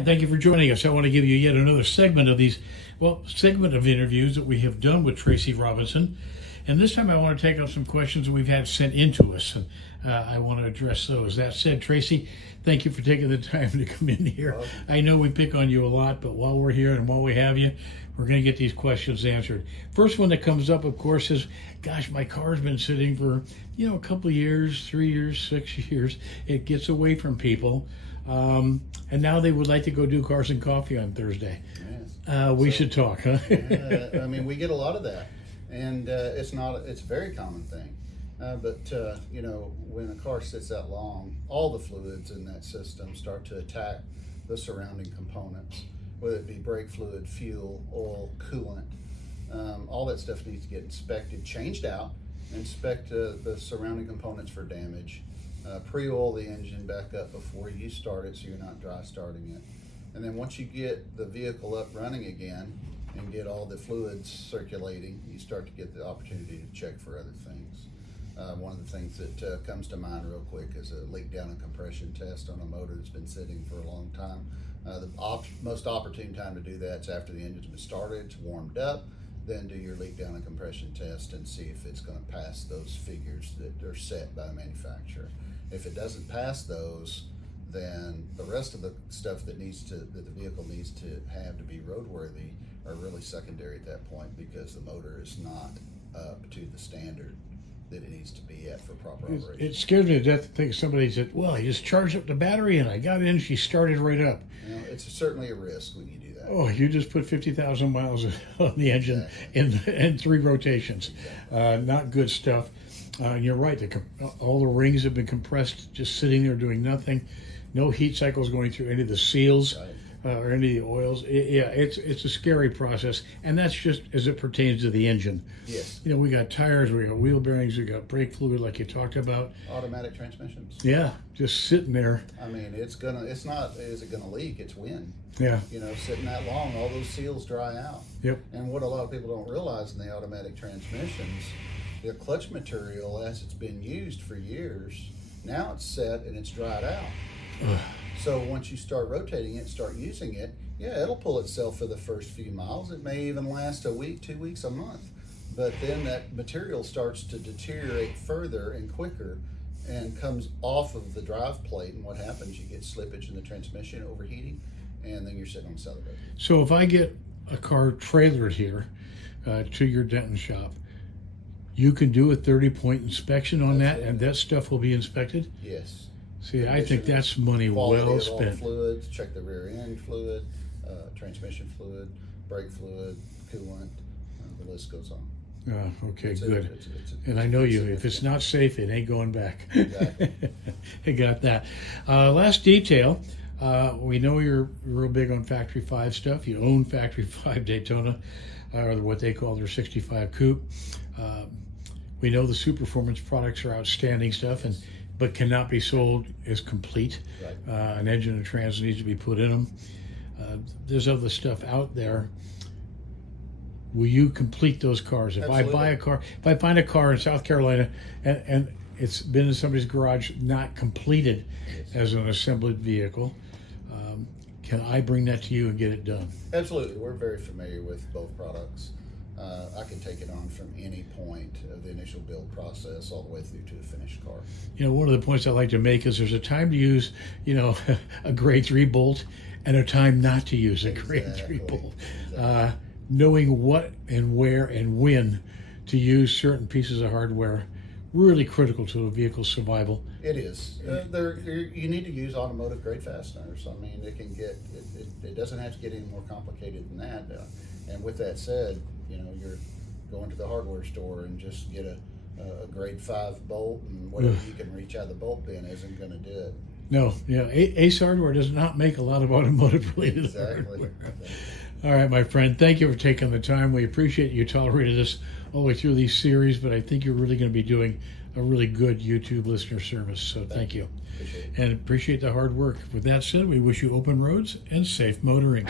and thank you for joining us. I want to give you yet another segment of interviews that we have done with Tracey Robinson. And this time I want to take up some questions that we've had sent in to us, and I want to address those. That said, Tracey, thank you for taking the time to come in here. I know we pick on you a lot, but while we're here and while we have you, we're going to get these questions answered. First one that comes up, of course, is, gosh, my car's been sitting for, a couple of years, 3 years, 6 years. It gets away from people. And now they would like to go do Cars and Coffee on Thursday. Yes. We should talk, huh? I mean, we get a lot of that, and it's a very common thing. When a car sits that long, all the fluids in that system start to attack the surrounding components, whether it be brake fluid, fuel, oil, coolant. All that stuff needs to get inspected, changed out, inspect the surrounding components for damage. Pre-oil the engine back up before you start it so you're not dry starting it. And then once you get the vehicle up running again and get all the fluids circulating, you start to get the opportunity to check for other things. One of the things that comes to mind real quick is a leak down and compression test on a motor that's been sitting for a long time. The most opportune time to do that is after the engine's been started, it's warmed up. Then do your leak down and compression test and see if it's going to pass those figures that are set by the manufacturer. If it doesn't pass those, then the rest of the stuff that the vehicle needs to have to be roadworthy are really secondary at that point, because the motor is not up to the standard that it needs to be at for proper operation. It scares me to death to think somebody said, well, I just charged up the battery and I got in, she started right up. It's certainly a risk when you do that. Oh, you just put 50,000 miles on the engine in 3 rotations. Exactly. Not good stuff. You're right, all the rings have been compressed, just sitting there doing nothing. No heat cycles going through any of the seals. Right. Or any of the oils. It's a scary process, and that's just as it pertains to the engine. Yes. We got tires, we got wheel bearings, we got brake fluid, like you talked about. Automatic transmissions. Yeah, just sitting there. I mean, is it gonna leak? It's wind. Yeah. Sitting that long, all those seals dry out. Yep. And what a lot of people don't realize in the automatic transmissions, the clutch material, as it's been used for years, now it's set and it's dried out. So once you start rotating it, start using it, it'll pull itself for the first few miles. It may even last a week, 2 weeks, a month. But then that material starts to deteriorate further and quicker and comes off of the drive plate. And what happens, you get slippage in the transmission, overheating, and then you're sitting on the side of the road. So if I get a car trailered here to your Denton shop, you can do a 30-point inspection on that, and that stuff will be inspected? Yes. See, I think that's money well spent. Fluids, check the rear end fluid, transmission fluid, brake fluid, coolant, the list goes on. Okay, good. And I know you, if it's not safe, it ain't going back. Exactly. I got that. Last detail, we know you're real big on Factory 5 stuff. You own Factory 5 Daytona, or what they call their 65 Coupe. We know the Super Performance products are outstanding stuff, but cannot be sold as complete. Right. An engine and trans needs to be put in them. There's other stuff out there. Will you complete those cars? If Absolutely. I buy a car, if I find a car in South Carolina and it's been in somebody's garage, not completed as an assembled vehicle, can I bring that to you and get it done? Absolutely. We're very familiar with both products. I can take it on from any point of the initial build process all the way through to a finished car. One of the points I like to make is there's a time to use, a grade 3 bolt and a time not to use a grade 3 bolt. Exactly. Knowing what and where and when to use certain pieces of hardware, really critical to a vehicle's survival. It is. You need to use automotive grade fasteners. I mean, it doesn't have to get any more complicated than that. And with that said, you're going to the hardware store and just get a grade 5 bolt, and whatever you can reach out of the bolt bin isn't going to do it. No, Ace Hardware does not make a lot of automotive related hardware. All right, my friend, thank you for taking the time. We appreciate you tolerated us all the way through these series, but I think you're really going to be doing a really good YouTube listener service, so thank you. Appreciate it. And appreciate the hard work. With that said, we wish you open roads and safe motoring.